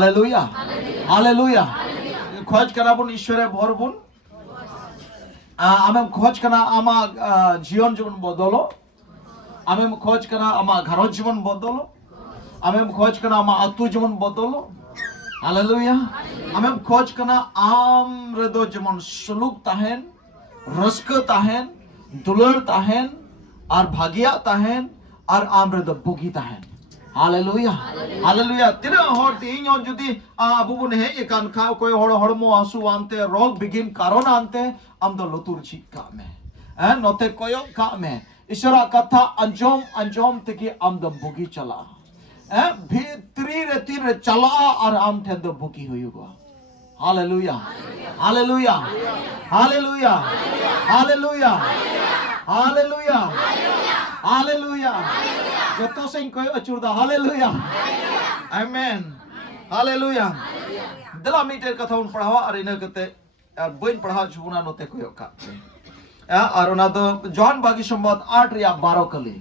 Hallelujah hallelujah खोज करा बुन ईश्वरे भर बुन आमें खोज करा आमा जीवन जीवन बदलो आमें खोज करा आमा घरों जीवन बदलो आमें खोज करा आमा अतु जीवन बदलो हालेलुया आमें खोज करा आम रेदो जीवन सुलूक ताहेन रस्क ताहेन दुलर ताहेन और भाग्या ताहेन और आम रेदो बुगी ताहेन हालेलुया हालेलुया तिना हर तीन और जुदी अबु बुन है ये कान खा कोई हर हरमो आंसू आनते रोग बिगिन कारण आनते आम दो लुतुर छी का में नोते कोयो का में ईश्वरा कथा अंजोम अंजोम तकी आम दो बुगी चला भीतरी रे तीर चला और आम थे दो बुगी हुईगो hallelujah hallelujah hallelujah hallelujah hallelujah hallelujah जतो से कोई अचुरदा हालेलुया आमेन हालेलुया दला मीटर कथा उन पढ़ावा और इना कते और बइन पढ़ा जुना नोते कोई का और ओना तो जॉन बागी संवाद 8 या 12 कले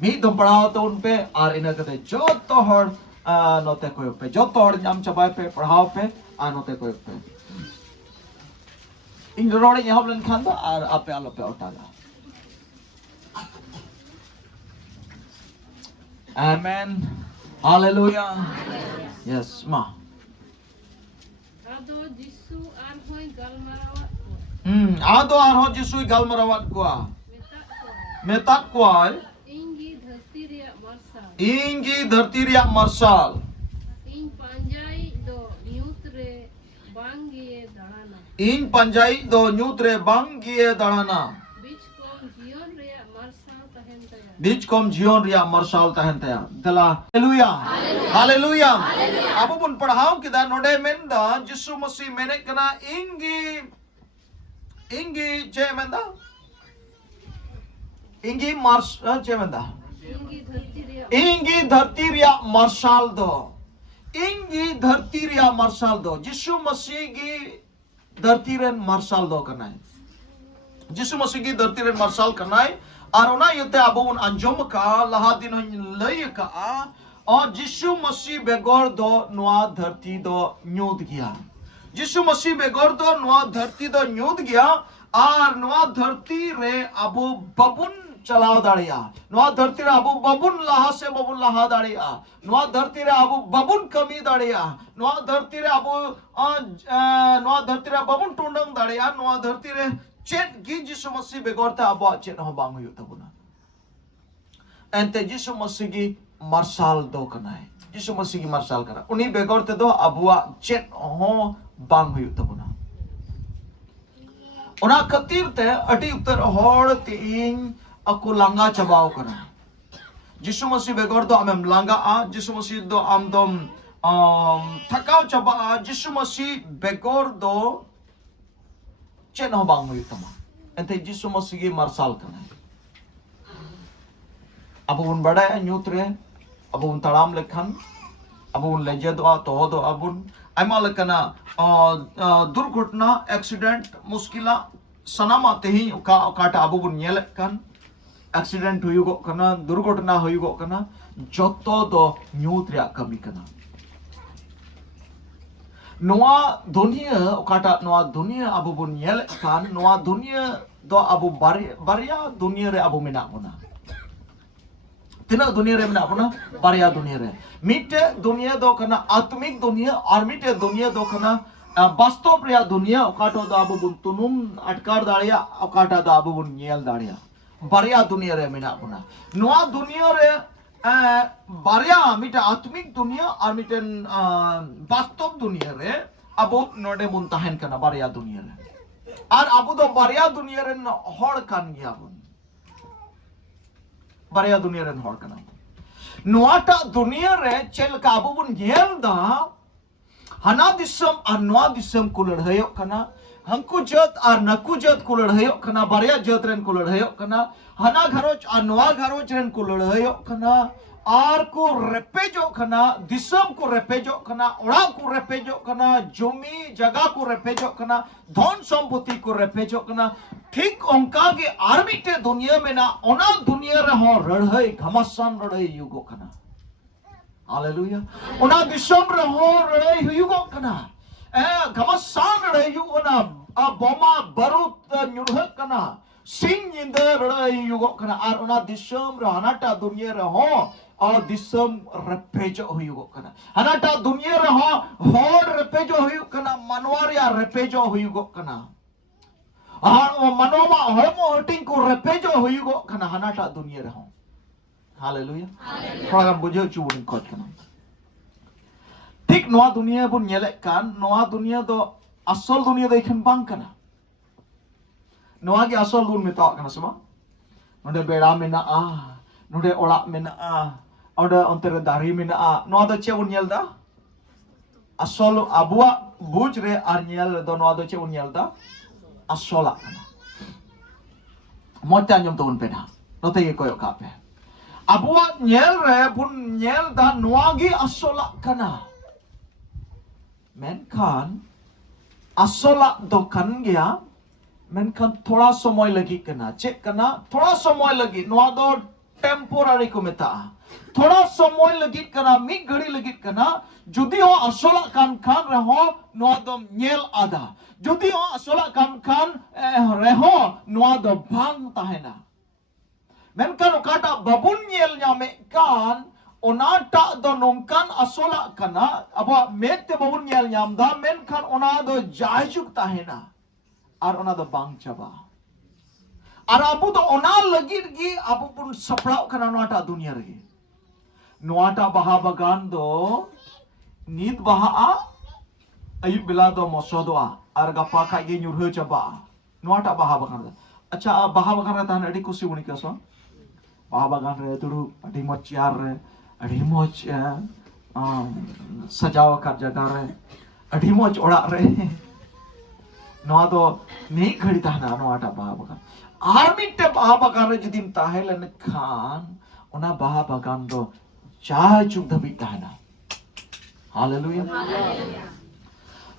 मी दम पढ़ाओ तो उन पे और इना कते जो तो हर नोते कोई पे जो तो हर नाम चबाय पे पढ़ाओ पे आ नोते कोई पे इन रोड़े यहां लन खान दा और आपे आलो पे उठाला Amen. Hallelujah. Yes, ma. Ado Jisu arhoi galmarawat. Ado arho Jisu galmarawat kuah. Metak kuah. Ingi dharti riyak marsal. Ingi dharti riyak marsal. Ing panjai do nyutre bangie dalana. Ing panjai do nyutre bangie dalana. बीच कम जीवन रिया मरसाल तहन तया दला hallelujah hallelujah अब बुन पढ़ाओ किदा नोडे मेंदा यीशु मसीह मेने कना इंगी इंगी जे मेंदा इंगी Mars जे मेंदा इंगी धरती रिया मरसाल दो इंगी धरती रिया मरसाल दो यीशु मसीह की धरती रे मरसाल दो करना है यीशु मसीह की धरती रे मरसाल करना है और ओना युते अबुन अंजोम का लहा दिन लय का और यीशु मसीह बेगौर दो नुआ धरती दो न्यूद गया यीशु मसीह बेगौर दो नुआ धरती दो न्यूद गया और नुआ धरती रे अबु बबुन चलाव दाड़िया नुआ धरती रे अबु बबुन लहा से बबुन लहा दाड़िया नुआ धरती रे अबु बबुन कमी दाड़िया नुआ धरती रे अबु नुआ धरती रे बबुन टुंडंग दाड़िया नुआ धरती रे चेत गी यीशु मसीह बेगौरते अब चेत हो बांग हुई तबुना एंते यीशु मसीह की मरसाल दो करना है यीशु मसीह की मरसाल करा उन्हीं बेगौरते दो अबुआ चेत हो बांग हुई तबुना उना कतीर ते अटी उत्तर होड़ तीन अकु लांगा चबाओ करना यीशु मसीह बेगौर दो आमें लांगा यीशु मसीह दो आम दम थकाव चबा यीशु मसीह बेगौर दो चेन हो बांग हुई तमा एंते यीशु मसीह की मरसाल करना है अब उन बड़ा है न्यूट्रे अब उन तड़ाम लेखन अब उन लेजे दो तो हो दो अब उन ऐमा लेकना दुर्घटना एक्सीडेंट मुश्किला सनाम आते ही का काटा अब उन ये लेखन एक्सीडेंट हुई गो करना दुर्घटना हुई गो करना जोतो दो न्यूट्रिया कमी करना नोआ दुनिया काटा नोआ दुनिया अबु बुन येल कान नोआ दुनिया दो अबु बारिया दुनिया रे अबु मेना बुना तिना दुनिया रे मेना बुना बारिया दुनिया रे मिटे दुनिया दो कना आत्मिक दुनिया और मिटे दुनिया दो कना वास्तव रे दुनिया काटो दो अबु बुन तुनुम अटकार दाड़िया काटा दो अबु बुन येल दाड़िया बारिया दुनिया रे मेना बुना नोआ दुनिया रे बारिया मिटे आत्मिक दुनिया और मिटे वास्तव दुनिया रे अबो नोडे बुन ताहेन कना बारिया दुनिया रे और अबो दो बारिया दुनिया रे हड़ कान गया बुन बारिया दुनिया रे हड़ कना नोआटा दुनिया रे चेल का अबो बुन येल दा हना दिसम और नोआ दिसम को लड़ायो कना हंकु जत और नकु जत को लड़ायो कना बारिया जत रेन को लड़ायो कना हना घरोच और नोआ घरोच रेन को लड़ायो कना आर को रेपेजो कना दिसम को रेपेजो कना ओड़ा को रेपेजो कना जमी जगह को रेपेजो कना धन संपत्ति को रेपेजो कना ठीक उनका के आर्मिटे दुनिया में ना ओना दुनिया रे हो रढ़ई घमासान रढ़ई युगो कना हालेलुया उना दिसम रहो रे हुयुगो कना गमसान रे युगना बोमा बारूद nyurhak kana sing nyinde रे युगो कना और उना दिसम रे हनाटा दुनिया रे हो और दिसम रेपेजो हुयुगो कना हनाटा दुनिया रे हो होड़ रेपेजो हुयुग कना मनवारिया रेपेजो हुयुगो कना और मनोमा होमो हटिंग को रेपेजो हुयुगो कना हनाटा दुनिया रे हो हालेलुया थोड़ा गान बुझे चुबुन कोट कना ठीक नोआ दुनिया बुन nyele kan नोआ दुनिया दो असल दुनिया दो इखन बांग कना नोआ की असल दुन में ताक कना समा नोडे बेड़ा में ना नोडे ओड़ा में ना और अंतर दारी में ना नोआ दो चे बुन nyel दा असल अबुआ बुझ रे आर nyel दो नोआ दो चे बुन nyel दा असल कना मोटा nyom तुन पेना नोते ये कोयो कापे अबुआ nyel रे बुन nyel दा नोआ की असल कना मेनखान असला दो कन गया मेनखान थोड़ा समय लगी कना चेक कना थोड़ा समय लगी नोआ दो टेम्पोररी को मेता थोड़ा समय लगी कना मी घड़ी लगी कना जुदी हो असला कान खान रहो नोआ दो nyel आदा जुदी हो असला कान खान रहो नोआ दो भांग ताहेना मेनखान ओकाटा babun nyel nyame kan ओनाटा दो नोंकान असोला कना अब मेते बबुन nyel nyam दा मेनखान ओना दो जायजुक ताहेना और ओना दो बांग चबा और अबु दो ओना लगिर गी अबु पुन सपड़ाव कना नोआटा दुनिया रगी नोआटा बहा बगान दो नीत बहा अयुब बेला दो मसोदोआ और गपा का ये nyurhe चबा नोआटा बहा बगान अच्छा बहा बगान रे तान अडी कुसी उनी कसो बहा बगान रे तुडु अडी मचियार रे अड़ी मोच सजाव कर जगह रे अड़ी मोच ओड़ा रे नोआ दो नहीं घड़ी ताना नोआटा बाहा बगान आर मिटे बाहा बगान रे जुदिम ताहेलन खान ओना बाहा बगान दो चाय चुक धबी ताना हालेलुया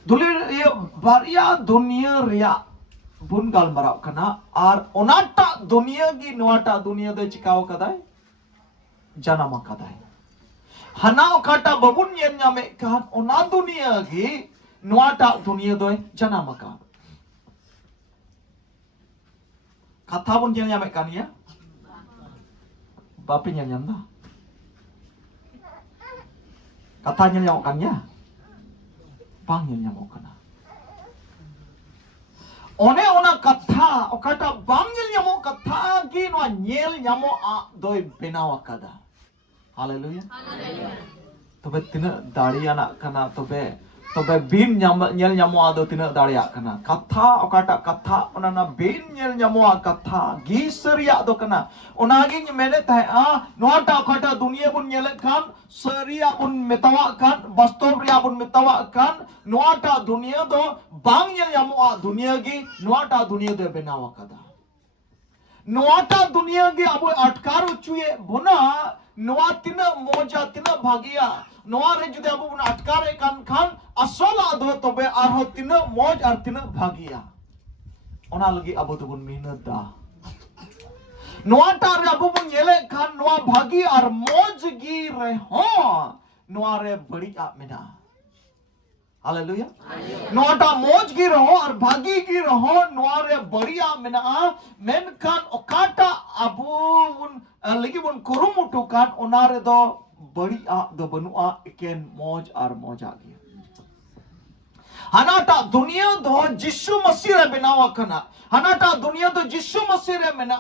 दुले ये बारिया दुनिया रिया बुन गाल मराव कना और ओनाटा दुनिया की नोआटा दुनिया दो चिकाव कदाय जनमा कदाय हना ओकाटा बबुन nyel nyame kan ona dunia gi nuata dunia doi janama ka kata bun nyel nyame kan ya bapi nyel nyam da kata nyel nyam kan ya bang nyel nyam kana one ona kata okata bang nyel nyam kata gi no nyel nyamo a doi benawa kada hallelujah तबे तिना दाड़िया ना कना तबे बीन nyel nyamo ado tina दाड़िया कना कथा ओकाटा कथा ओना ना बीन nyel nyamo कथा गिसरिया दो कना ओना गी मेने ताहे नोटा ओकाटा दुनिया बुन nyel kan सरिया बुन मेतावा kan वास्तव रिया बुन मेतावा kan नोटा दुनिया दो बांग nyel nyamo दुनिया गी नोटा दुनिया दो बेनावा कदा नोटा दुनिया गी अब अटकार उचुए बुना नोआ तिना मोजा तिना भागिया नोआ रे जुदे अब बुन अटकारे कान खान असला दो तबे आरो तिना मोज और तिना भागिया ओना लगी अब तो बुन मेहनत दा नोआटा रे अब बुन येले खान नोआ भागी और मोज गी रे हो नोआ रे बड़ी आ मेना हालेलुया नोटा मोज की रहो और भागी की रहो नोरे बढ़िया मेना मेनखान ओकाटा अबुन लगी बुन कुरुमुटु कान ओनारे दो बढ़िया दो बनुआ एकेन मोज और मोजा गी हनाटा दुनिया दो जिसु मसीह रे बनावा कना हनाटा दुनिया दो जिसु मसीह रे मेना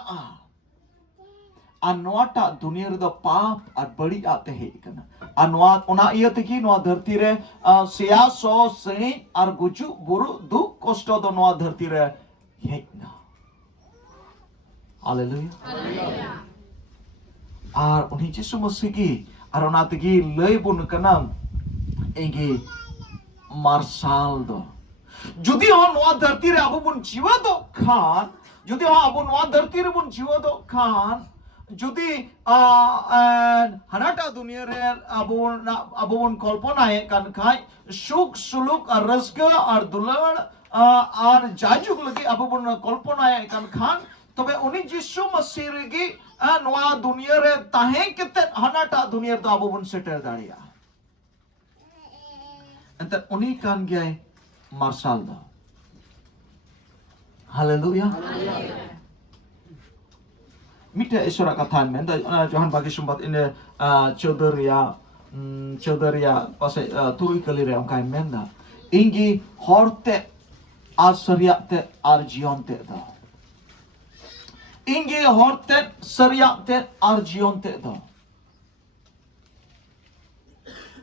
अनवाटा दुनिया रे दो पाप और बड़ी आते है कना अनवा ओना इया तकी नोआ धरती रे सियासो सही और गुचु बुरु दुख कष्ट दो नोआ धरती रे हेना हालेलुया और उन्हीं जिसु मसीह की और ओना तकी लय बुन कना एगे मार्शाल दो जुदी हो नोआ धरती रे अबु बुन जीवा दो खान जुदी हो अबु नोआ धरती रे बुन जीवा दो खान जुदी हनाटा दुनिया रे अबुन कल्पना है कान खाय सुख सुलुक और रसगा और दुलार और जाजुक लगी अबुन कल्पना है कान खान तबे उन्हीं जिसु मसीह रे की नोआ दुनिया रे ताहे किते हनाटा दुनिया तो अबुन shutter दाड़िया ente uni kan gay marshal do. Haleluya. Mite isura kathan men da Johan bagi sumbat ini Chaudaria pas turi kali re angkai men da ingi horte asariate argionte da ingi horte sariate argionte da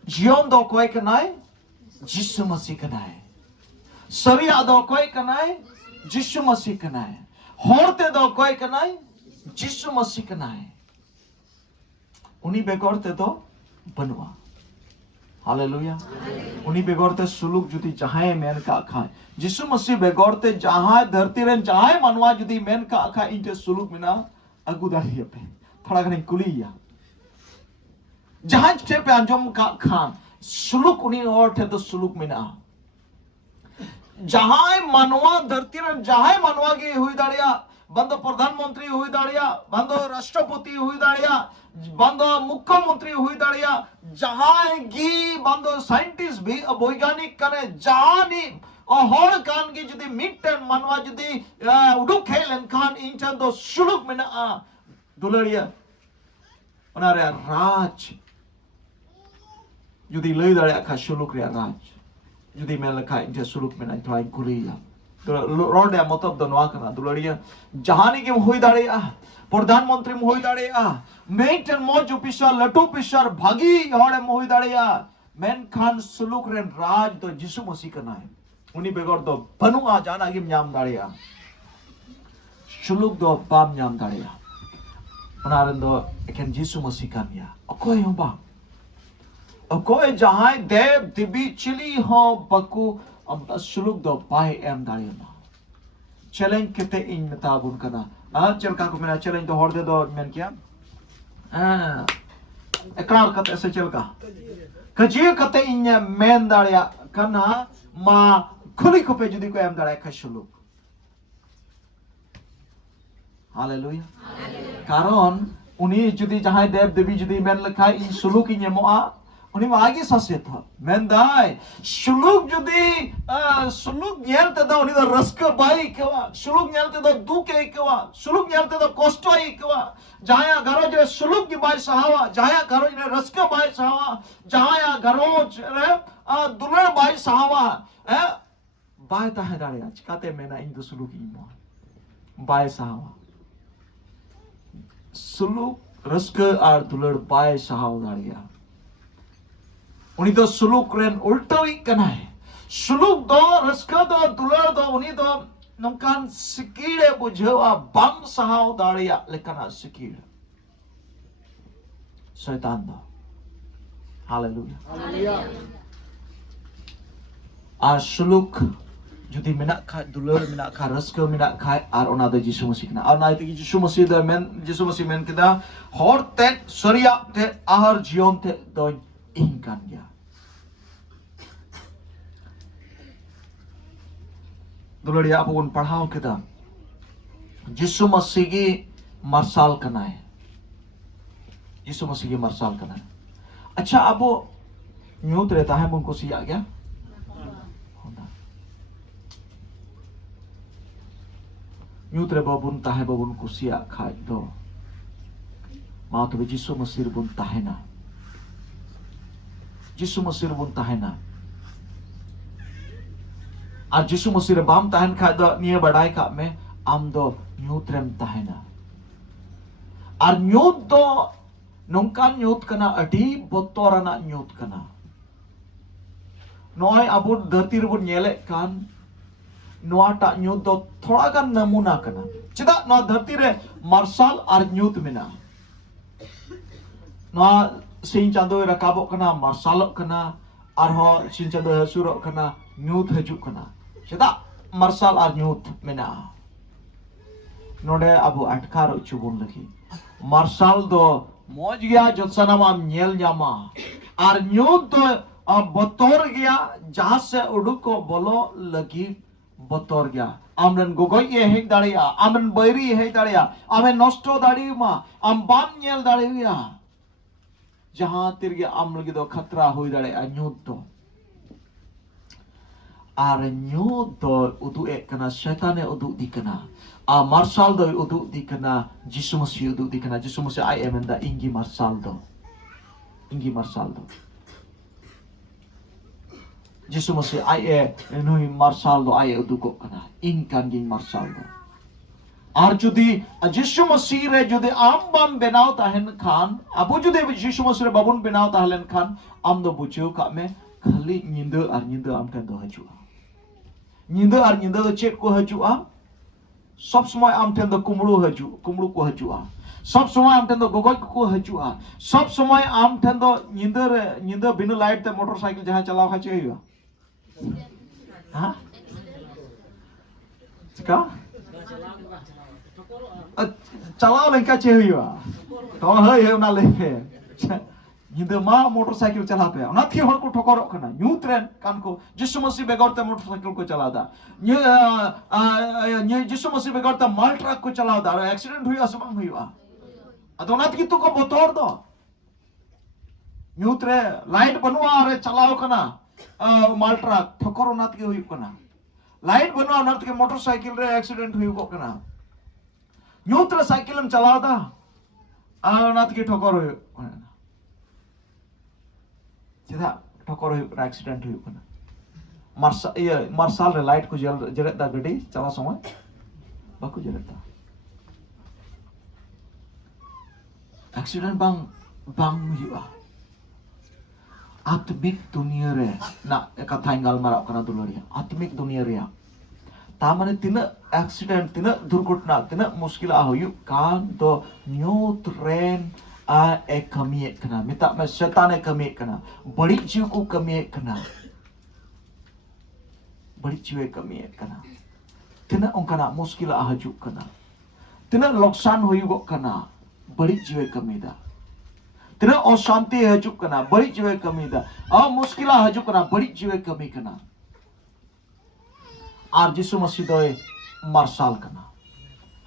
jion do koi kanai Jisu Masih kanai saria do koi kanai Jisu Masih kanai horte do koi kanai Jisu Masih kanai uni begorte do banua. Haleluya. uni begorte suluk judi jahay men ka khai Jisu Masih begorte jahay dharti ren jahay manwa judi men ka khai inte suluk mina agu dahi pe thoda gani kuliya jahan che pe anjom ka khan suluk uni orte do suluk mina jahay manwa dharti ren jahay manwa ge hui dariya बंदो प्रधानमंत्री हुई दाड़िया बंदो राष्ट्रपति हुई दाड़िया बंदो मुख्यमंत्री हुई दाड़िया जहां गी बंदो साइंटिस्ट भी वैज्ञानिक करे जहानी और कान की जुदी मिटन मनवा जुदी उडुक हेलन कान इंचन दो सुलुक में ना दुलड़िया उनारे राज जुदी लई दाड़िया का सुलुक रे राज जुदी में लखा इंचे सुलुक में ना ट्राई कुलिया रोड या मतलब दोनों करना दुलड़िया जहानी के हुई दाड़िया प्रधानमंत्री में हुई दाड़िया मेंटन मौज ऑफिसर लटू ऑफिसर भागी हड़े में हुई दाड़िया मेन खान सुलुक रेन राज तो जिसु मसीह करना है उन्हीं बेगौर तो बनुआ जाना की न्याम दाड़िया सुलुक दो बाम न्याम दाड़िया उनारन दो एकेन जिसु मसीह करनिया अकोई हो बा अकोई जहां देव दिबी चिली हो बकु अब सुलुक दो पाए एम दाड़िया चैलेंज किते इन ताबुन करना चल का को मेरा चैलेंज तो हर दे दो मैंने क्या एकरार कते ऐसे चल का कजिए कते इन मैन दाड़िया करना मा खुली को पे जुदी को एम दाड़िया खशुलुक हालेलुया कारण उन्हीं जुदी जहां देव देवी जुदी मैन लिखा इन सुलुक इन मोआ उन्हीं में आगे सासे था मैन दाई सुलुक जुदी सुलुक न्यालते दा उन्हीं दा रस्क बाई केवा सुलुक न्यालते दा दुखे केवा सुलुक न्यालते दा कष्टो आई केवा जाया घरो जे सुलुक की बाई सहावा जाया घरो जे रस्क बाई सहावा जाया घरो जे दुलड़ बाई सहावा बाई ताहे दाड़े आज काते मैना इन दो सुलुक इमो बाई सहावा सुलुक रस्क आर दुलड़ बाई सहावा दाड़िया उन्हीं दो सुलुक रेन उल्टो ही करना है सुलुक दो रस्का दो दुलर दो उन्हीं दो नौकान सिकीड़े बुझेवा बम सहाव दाड़िया लेकिन सिकीड़ शैतान दो हालेलुया आ सुलुक जुदी मिना खा दुलर मिना खा रस्का मिना खा आर ओना दो जिसु मसीह ना और ना इतनी जिसु मसीह दो men जिसु मसीह men किदा हर ते सरिया ते आहर जीवन ते दो इंकान गया दुलड़िया आप उन पढ़ाओ किदा जिसु मसीह की मरसाल करना है जिसु मसीह की मरसाल करना है अच्छा अब वो न्यूत रहता है उनको सी आ गया न्यूत रे बाबुन ताहे बाबुन कुसिया खाए दो माँ तो जिसु मसीह बुन ताहे ना जिसु मसीह बुन ताहे ना और जिसु मसीह बाम ताहन खा दो निये बड़ाई का में आम दो न्यूत रेम ताहेना और न्यूत दो नौकान न्यूत कना अडी बोतोराना न्यूत कना नोय अबुन धरती रबुन नेले कान नोआटा न्यूत दो थोड़ा का नमूना कना चिदा नो धरती रे मार्शल और न्यूत मिना नो सिंह चांदो रकाबो कना मार्शल कना और हो सिंह चांदो हसुरो कना न्यूत हजू कना चिदा मार्शल और न्यूत मिना नोडे अबु अटकार उचुबुन लगी मार्शल दो मौज गया जो सनामा नेल न्यामा और न्यूत दो बतौर गया जहां से उड़ुको बोलो लगी बतौर गया आमरन गोगोय ये हेक दाड़िया आमरन बैरी हेक दाड़िया आमे नष्टो दाड़ियुमा आम बाम नेल दाड़िया जहां तिरगे आम लगी दो खतरा हुई दाड़िया न्यूत दो Are nyut do udu ekana syaitan udu dikana. Marshal do udu dikana. Jisu Masih udu dikana. Jisu Masih I am the ingi marshal do. Ingi marshal do. Jisu Masih I nui marshal do I udu ko kana. Inkan ging marshal do. Ar judi Jisu Masih re judi am bam benau tahen khan. Abu judi Jisu Masih re babun benau tahlen khan. Am do bucu ka me khali nyinda ar nyinda am kan do haju. Nyinda ar nyinda do cek ko haju सब समय आम ठेन दो कुमड़ू को हजुआ सब समय आम ठेन दो गोगोज को हजुआ सब समय आम ठेन दो निंदर बिना लाइट ते मोटरसाइकिल जहां चलाओ खाचे हुआ हां चिका चलाओ लंका चे हुआ तो हे ना लेफे निंदर मा मोटरसाइकिल चला पे ना थी हर को ठोकरो कना न्यू ट्रेन कान को जिसु मसीह बेगर ते मोटरसाइकिल को चलादा ये जिसु मसीह बेगर ते माल ट्रक को चलादा और एक्सीडेंट हुई असमंग हुआ अदोनात की तो को बतौर दो न्यू ट्रेन लाइट बनवा रे चलाओ कना माल ट्रक ठोकरो नात की हुई कना लाइट बनवा नात के मोटरसाइकिल रे एक्सीडेंट हुई को कना न्यू ट्रेन साइकिल हम चलादा नात की ठोकर हुई कना चेदा ठोकर हुई एक्सीडेंट हुई कना मार्शल रे लाइट को जरे दा गडी चला समय बाको जरे दा एक्सीडेंट bang हुआ आत्मिक दुनिया रे ना कथा गालमाराव कना दुलरिया आत्मिक दुनिया रे ता माने तिना एक्सीडेंट तिना दुर्घटना तिना मुश्किल हुई कान तो न्यू ट्रेन एक कमी कना मिता में शैतान कमी कना बड़ी जीव को कमी कना बड़ी जीव कमी कना तिना उनका मुश्किल हजू कना तिना नुकसान हुई कना बड़ी जीव कमी दा तिना अशांति हजू कना बड़ी जीव कमी दा मुश्किल हजू कना बड़ी जीव कमी कना और जिसु मसीह दो मार्शल कना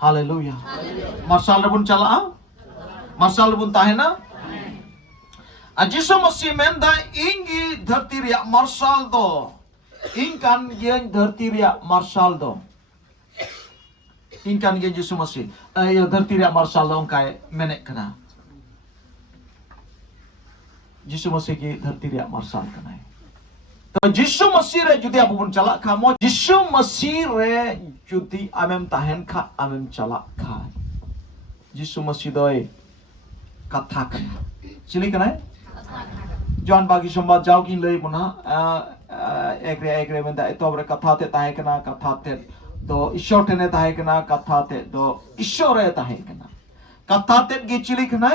हालेलुया मार्शल रे बुन चला मार्शल बुन ताहेना जिसु मसीह मेंदा इंगी धरती रे मार्शल दो इंकान ये धरती रे मार्शल दो इंकान ये जिसु मसीह ये धरती रे मार्शल दो उनका मैंने कना जिसु मसीह की धरती रे मार्शल कना है तो जिसु मसीह रे जुदी अबुन चला खामो जिसु मसीह रे जुदी आमेम ताहेन खा आमेम चला खा जिसु मसीह दोए कथा चिली कना जॉन बागी संवाद जाओ की लई मुना एकरे में दा तोबरे कथा ते ताहे कना कथा ते दो ईश्वर तेने ताहे कना कथा ते दो ईश्वर रे ताहे कना कथा ते गे चिली कना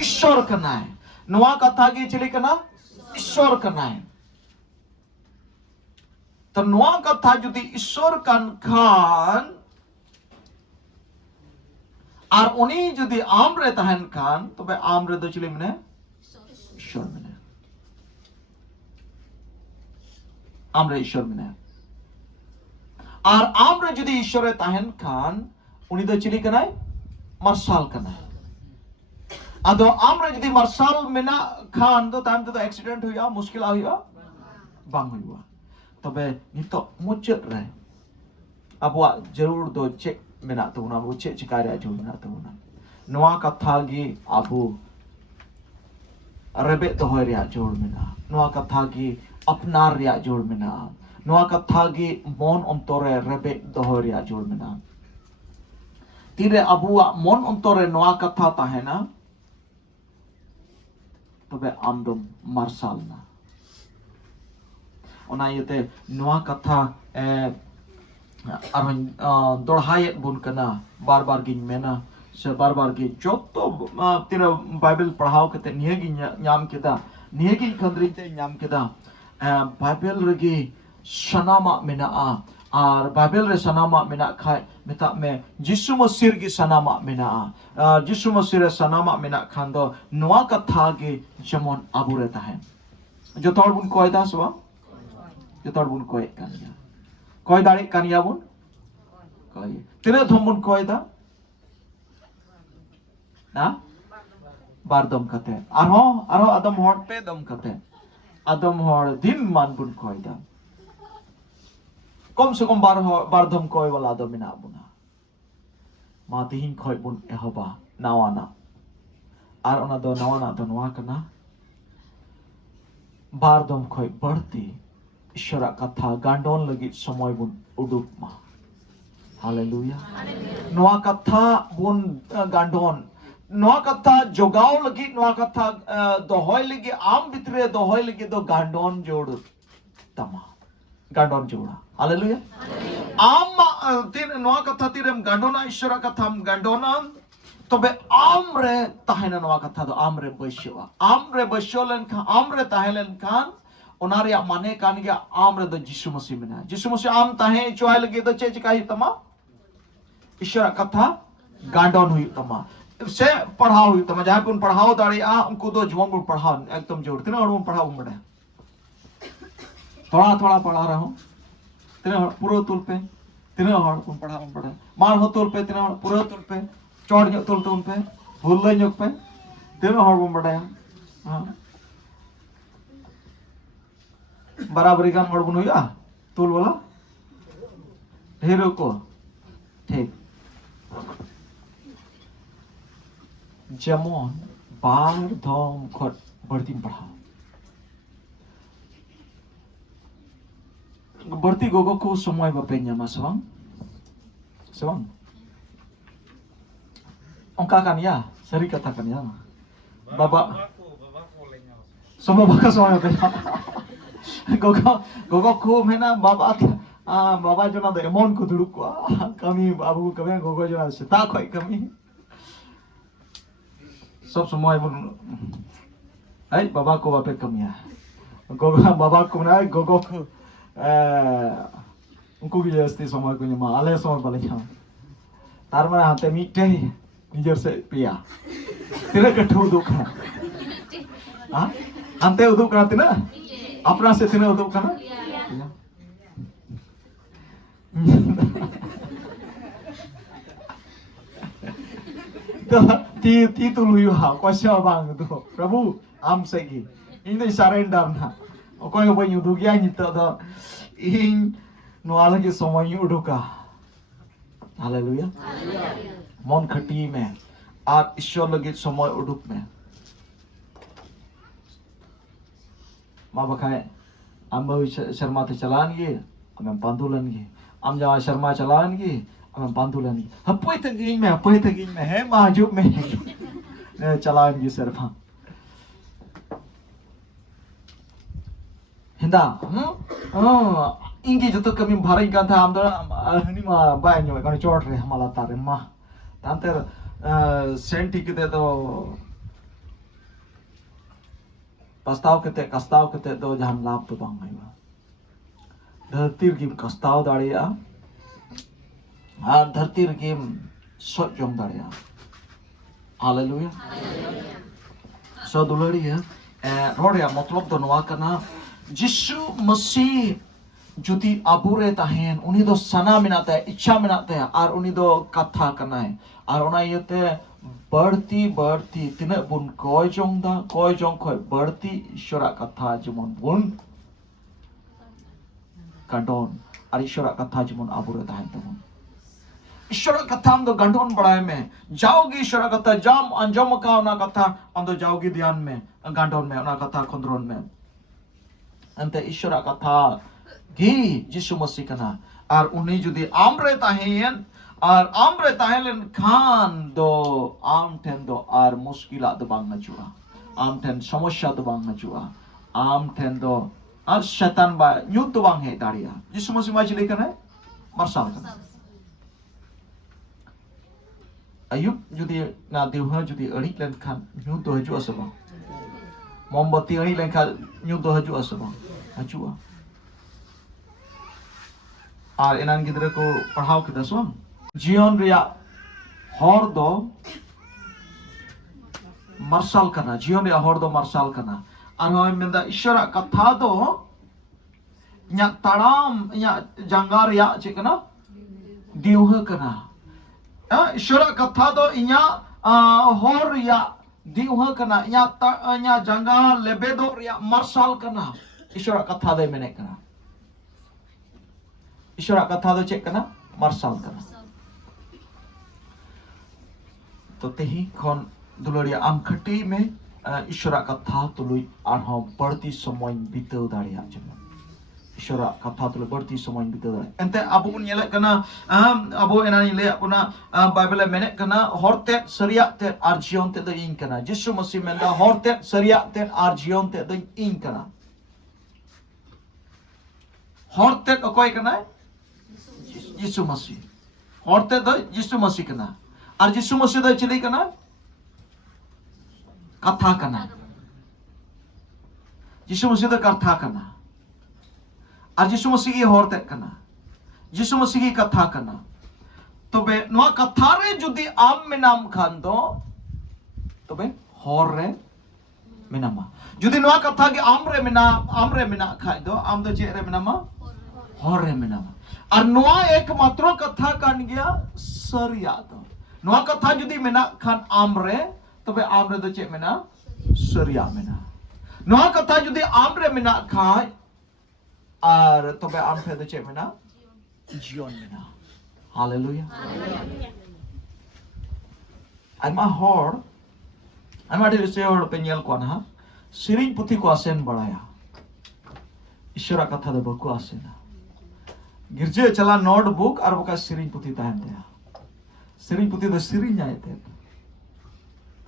ईश्वर कना है नवा कथा गे चिली कना ईश्वर कना है तो नवा कथा जुदी ईश्वर कन खान और उन्हीं जुदी आमरे तहन खान तो बे आमरे दो चिली मने ईश्वर मने आमरे ईश्वर मने और आमरे जुदी ईश्वर तहन खान उन्हीं दो चिली कना मार्शल कना अदो आमरे जुदी मार्शल मेना खान तो टाइम तो एक्सीडेंट हुआ मुश्किल हुआ बांग हुआ तबे नितो मुचत रे अबवा जरूर दो चेक मेना तबुना अबु चेक चिकारिया जो मेना तबुना नवा कथा गी अबु रेबे दोहय रिया जोड़ मेना नवा कथा गी अपनार रिया जोड़ मेना नवा कथा गी मन अंतरे रेबे दोहय रिया जोड़ मेना तीरे अबुआ मन अंतरे नवा कथा ताहेना तबे आमदम मार्शल ना ओना येते नवा कथा दोड़हायत बुन कना बार बार गिन मेना से बार बार गे जोतो तेरा बाइबल पढ़ाओ कते नियगी न्याम केदा नियगी खंद्री ते न्याम केदा बाइबल रगी सनामा मेना और बाइबल रे सनामा मेना खाय मेता में जिसु मसीह की सनामा मेना जिसु मसीह रे सनामा मेना खान दो नवा कथा गे जमन आबू रहता है जो तोड़ बुन कोयदा सवा जो तोड़ बुन कोय कानिया कोई दाड़ी कानिया बुन कोई तेरे धम बुन कोयदा ना बार दम कते आरो आदम हॉट पे दम कते आदम हॉट दिन मान बुन कोयदा कम से कम बारधम कोई वाला दो मिना बुना मा तिहिन खोय बुन एहबा नावाना आर ओना दो नावाना दो नवा कना बारधम खोय बढ़ती ईश्वर कथा गांडोन लगी समय बुन उडुक मा हालेलुया नवा कथा बुन गांडोन नवा कथा जोगाव लगी नवा कथा दोहय लगी आम भितरे दोहय लगी दो गांडोन जोड़ तमा गांडोन जोड़ा हालेलुया आम तीन नवा कथा तीरम गांडोना ईश्वर कथा गांडोना तबे आम रे ताहेना नवा कथा दो आम रे बश्यो लेनखान आम रे ताहेलन खान ओनारे माने कान गया आम रे दो यीशु मसीह मेना यीशु मसीह आम ताहे चोय लगे दो चे चिकाई तमा ईश्वर कथा गांडोन हुई तमा से पढ़ाओ हुई तमा जहां पे उन पढ़ाओ दाड़ी आ उनको दो जीवन को पढ़ाओ एकदम जोड़ तीन और पढ़ाओ बड़े थोड़ा थोड़ा पढ़ा रहा हूं तीन पूरा तुल पे तीन और उन पढ़ाओ बड़े मार हो तुल पे तीन पूरा तुल पे चौड़ जो तुल तुल पे भूल जो पे तीन और बड़े हां बराबरी का मोड़ बुनुया तुल वाला हीरो को ठीक जेमन बार धम खट बढ़ती पढ़ाओ बढ़ती गोगो को समय बापे ᱧᱟᱢᱟ sebang ongka kan ya seri kata kan ya baba semua baka semua gogo ko mena baba baba jona de mon ko duduk ko kami babu kami gogo jona seta khoi kami सब समय आई बाबा को बापे कमिया गोगा बाबा को ना गोगो को उनको भी जस्ती समय को मा आले समय बले हम तार माने हाते मिटे निजर से पिया तेरे कठो दुख है हां अंते उदुक ना तिना अपना से तिना उदुक ना ती तुलुयु हा क्वेश्चन बांग दो प्रभु आम सेगी इन दो सरेंडर ना ओकोय को बय दुगिया नित दो इन नोआल के समय उडुका हालेलुया मन खटी में आप ईश्वर लगे समय उडुक में मां बखाए हम शर्मा ते चलान गे हम पांदुलन गे हम जा शर्मा चलान गे हम पांदुलन गे हपय तगिन में है माजुब में चलान गे शर्मा हिंदा इंगे जतो कमी भारी का था हम हनी मा बाय नो कने चोट रे हमाला तारे मा तांतर सेंटी के तो प्रस्ताव के दो जहां लाभ तो बांगैबा धरती गिम कस्ताव दाड़िया और धरती गिम सोजों दाड़िया हालेलुया सो दुलड़ी है रोड़िया मतलब तो नवा करना यीशु मसीह जुदी अबुरे ताहेन उनी दो सना मिनाता है इच्छा मिनाता है और उनी दो कथा करना है और उना येते बढ़ती तिने बुन कोय जोंग खोय बढ़ती ईश्वरा कथा जेमन बुन गंडोन और ईश्वरा कथा जेमन अबुरे ताहेन तमन ईश्वरा कथा हम दो गंडोन बड़ाए में जाओगी ईश्वरा कथा जाम अंजम का उना कथा हम दो जाओगी ध्यान में गंडोन में उना कथा खुंद्रोन में अंते ईश्वरा कथा गी यीशु मसीह कना और उन्हीं जुदी आमरे ताहेन और आमरे ताहेलन खान दो आम ठेन दो और मुश्किला दो बांग जुआ आम ठेन समस्या दो बांग जुआ आम ठेन दो और शैतान बा न्यूत दो बांग है दाड़िया यीशु मसीह माची लेकर है मरसाल कना अयुब जुदी ना देवहा जुदी अड़ी लेन खान न्यूत दो हजू असबा मोमबत्ती अड़ी लेन खान न्यूत दो हजू असबा हजुआ और इनान गिदरे को पढ़ाओ के दसवां जीवन रिया हर दो मार्शल करना जीवन रिया हर दो मार्शल करना और हम मेंदा ईश्वरा कथा दो nya taram nya janggar ya cikana diuha kana ईश्वरा कथा दो इnya हर या दिउहा कना nya janggar lebedo रिया मार्शल करना ईश्वरा कथा दे मेने कना ईश्वर कथा दो चेक करना मार्शल करना तो तेही खन दुलरिया आम खटी में ईश्वर कथा तुलुई आरहों बढ़ती समय बिताव दाड़िया जमन ईश्वर कथा तुलुई बढ़ती समय बिताव दाड़िया एंते अबो बन येले कना अबो एनानी ले अपना बाइबल मेने कना हरते सरिया ते आर जीवन ते द इन कना यीशु मसीह मेंदा हरते सरिया ते आर जीवन ते द इन कना हरते अकोय कना यीशु मसीह हरते द यीशु मसीह कना और यीशु मसीह द चिली कना कथा कना यीशु मसीह द कथा कना और यीशु मसीह की हरते कना यीशु मसीह की कथा कना तबे नवा कथा रे जुदी आम मेनाम खान दो तबे हर रे मेनामा जुदी नवा कथा के आम रे मेना खाय दो आम दो जे रे मेनामा हर रे मेनामा और नवा एकमात्र कथा कान गया सरिया दो नवा कथा जुदी मेना खान आम रे तबे आम रे दो चे मेना सरिया मेना नवा कथा जुदी आम रे मेना खाय और तबे आम फे दो चे मेना जीवन मेना हालेलुया आइमा हर आइमा ढेर से हर पे नेल को ना सिरिंज पुथी को आसेन बढ़ाया ईश्वर कथा दो बको आसेना गिरजे चला नोटबुक और बका सिरिंज पुथी ताहन दया सिरिंज पुथी दो सिरिंज आए थे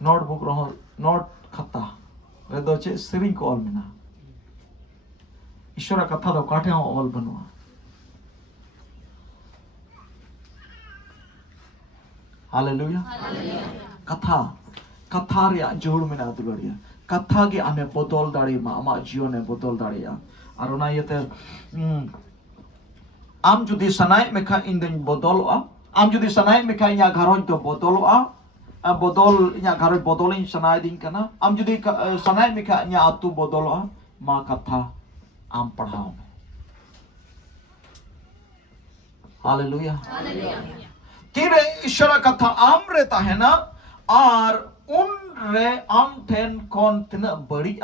नोटबुक रहो नोट खाता रे दो चे सिरिंज को ऑल मेना ईश्वर कथा दो काटे ऑल बनवा हालेलुया कथा कथा रे जोड़ मेना दुलरिया कथा के आमे बदल दाड़ी मा आमा जीवन में बदल दाड़िया और ना ये ते आम जुदी सनाय मेखा इंदन बदलवा आम जुदी सनाय मेखा या घरों तो बदलवा बदल या घरों बदल इन सनाय दिन करना आम जुदी सनाय मेखा या आतु बदलवा मा कथा आम पढ़ाओ में हालेलुया तीरे ईश्वर कथा आम रहता है ना और उन रे आम ठेन कौन तिना बड़ी